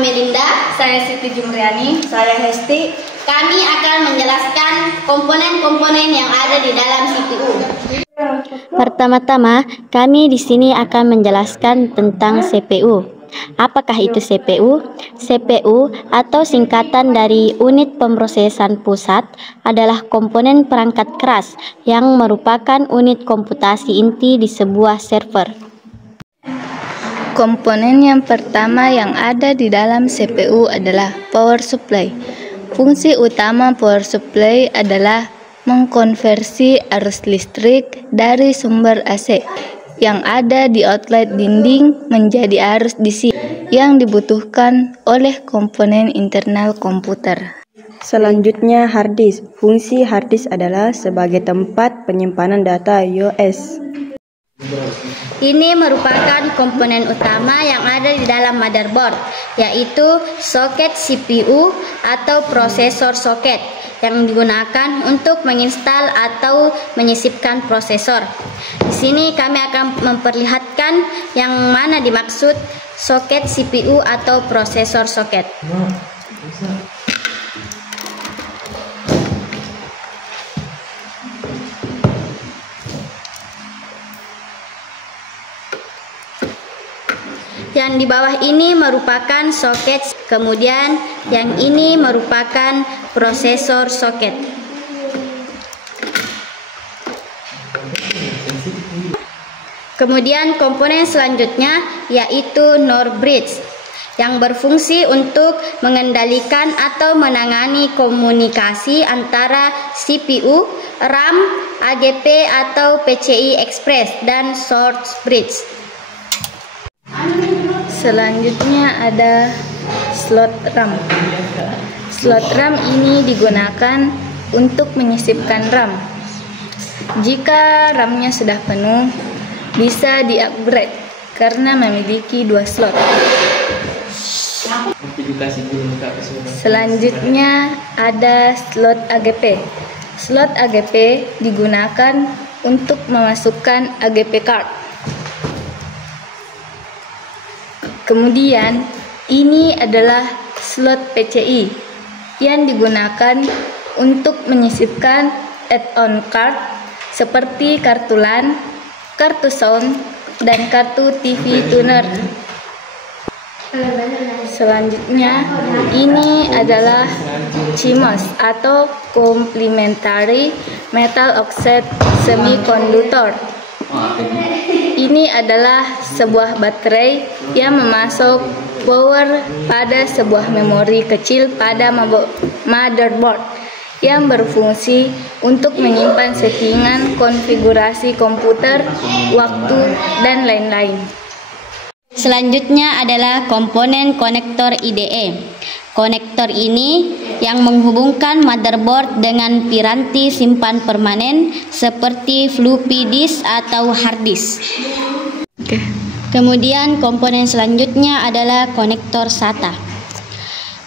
Nama Melinda. Saya Siti Jumriani. Saya Hesti. Kami akan menjelaskan komponen-komponen yang ada di dalam CPU. Pertama-tama, kami di sini akan menjelaskan tentang CPU. Apakah itu CPU? CPU atau singkatan dari unit pemrosesan pusat adalah komponen perangkat keras yang merupakan unit komputasi inti di sebuah server. Komponen yang pertama yang ada di dalam CPU adalah power supply. Fungsi utama power supply adalah mengkonversi arus listrik dari sumber AC yang ada di outlet dinding menjadi arus DC yang dibutuhkan oleh komponen internal komputer. Selanjutnya hard disk. Fungsi hard disk adalah sebagai tempat penyimpanan data US. Ini merupakan komponen utama yang ada di dalam motherboard, yaitu soket CPU atau prosesor soket yang digunakan untuk menginstal atau menyisipkan prosesor. Di sini kami akan memperlihatkan yang mana dimaksud soket CPU atau prosesor soket. Yang di bawah ini merupakan soket, kemudian yang ini merupakan prosesor soket. Kemudian komponen selanjutnya yaitu NOR bridge yang berfungsi untuk mengendalikan atau menangani komunikasi antara CPU, RAM, AGP atau PCI Express dan source bridge. Selanjutnya ada slot RAM. Slot RAM ini digunakan untuk menyisipkan RAM. Jika RAM-nya sudah penuh, bisa di-upgrade karena memiliki 2 slot. Selanjutnya ada slot AGP. Slot AGP digunakan untuk memasukkan AGP card. Kemudian ini adalah slot PCI yang digunakan untuk menyisipkan add-on card seperti kartu LAN, kartu sound, dan kartu TV tuner. Selanjutnya ini adalah CMOS atau Complementary Metal Oxide Semiconductor. Ini adalah sebuah baterai yang memasok power pada sebuah memori kecil pada motherboard yang berfungsi untuk menyimpan settingan konfigurasi komputer, waktu, dan lain-lain. Selanjutnya adalah komponen konektor IDE. Konektor ini yang menghubungkan motherboard dengan piranti simpan permanen seperti floppy disk atau hard disk. Kemudian komponen selanjutnya adalah konektor SATA.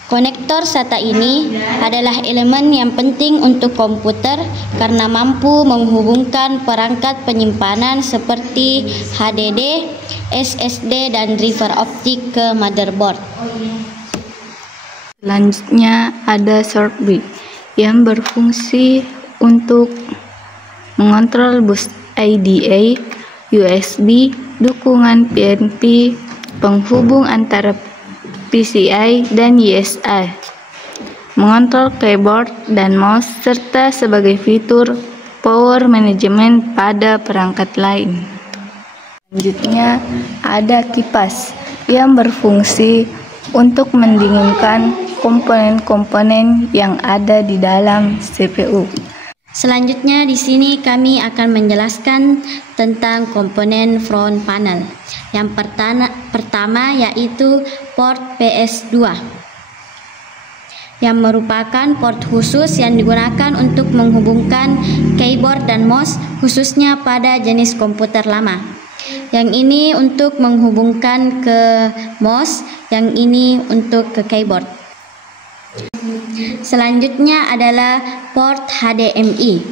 Konektor SATA ini adalah elemen yang penting untuk komputer karena mampu menghubungkan perangkat penyimpanan seperti HDD, SSD, dan driver optik ke motherboard. Selanjutnya ada short bridge yang berfungsi untuk mengontrol bus IDA, USB, dukungan PNP, penghubung antara PCI dan USI, mengontrol keyboard dan mouse, serta sebagai fitur power management pada perangkat lain. Selanjutnya ada kipas yang berfungsi untuk mendinginkan komponen-komponen yang ada di dalam CPU. Selanjutnya di sini kami akan menjelaskan tentang komponen front panel. Yang pertama yaitu port PS2 yang merupakan port khusus yang digunakan untuk menghubungkan keyboard dan mouse khususnya pada jenis komputer lama. Yang ini untuk menghubungkan ke mouse, yang ini untuk ke keyboard. Selanjutnya adalah port HDMI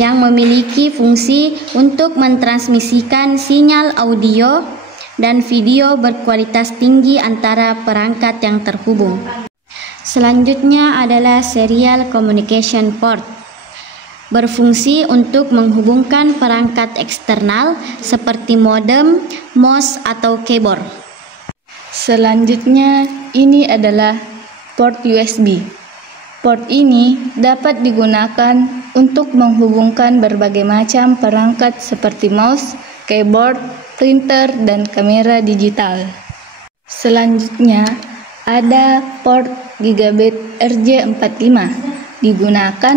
yang memiliki fungsi untuk mentransmisikan sinyal audio dan video berkualitas tinggi antara perangkat yang terhubung. Selanjutnya adalah Serial Communication Port. Berfungsi untuk menghubungkan perangkat eksternal seperti modem, mouse, atau keyboard. Selanjutnya, ini adalah port USB. Port ini dapat digunakan untuk menghubungkan berbagai macam perangkat seperti mouse, keyboard, printer, dan kamera digital. Selanjutnya, ada port gigabit RJ45 digunakan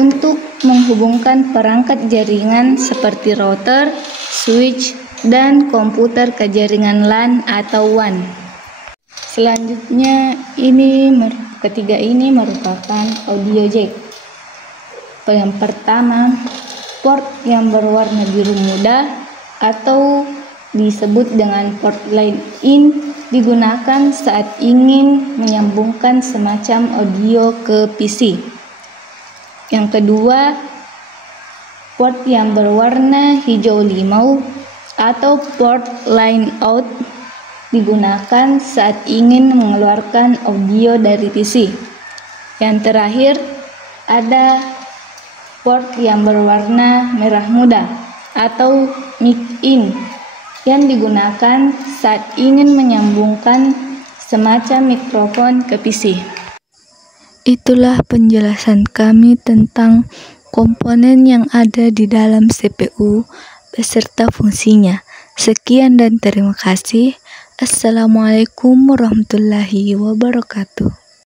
untuk menghubungkan perangkat jaringan seperti router, switch, dan komputer ke jaringan LAN atau WAN. Selanjutnya, ketiga ini merupakan audio jack. Yang pertama, port yang berwarna biru muda atau disebut dengan port line in digunakan saat ingin menyambungkan semacam audio ke PC. Yang kedua, port yang berwarna hijau limau atau port line out digunakan saat ingin mengeluarkan audio dari PC. Yang terakhir, ada port yang berwarna merah muda atau mic in yang digunakan saat ingin menyambungkan semacam mikrofon ke PC. Itulah penjelasan kami tentang komponen yang ada di dalam CPU beserta fungsinya. Sekian dan terima kasih. Assalamualaikum warahmatullahi wabarakatuh.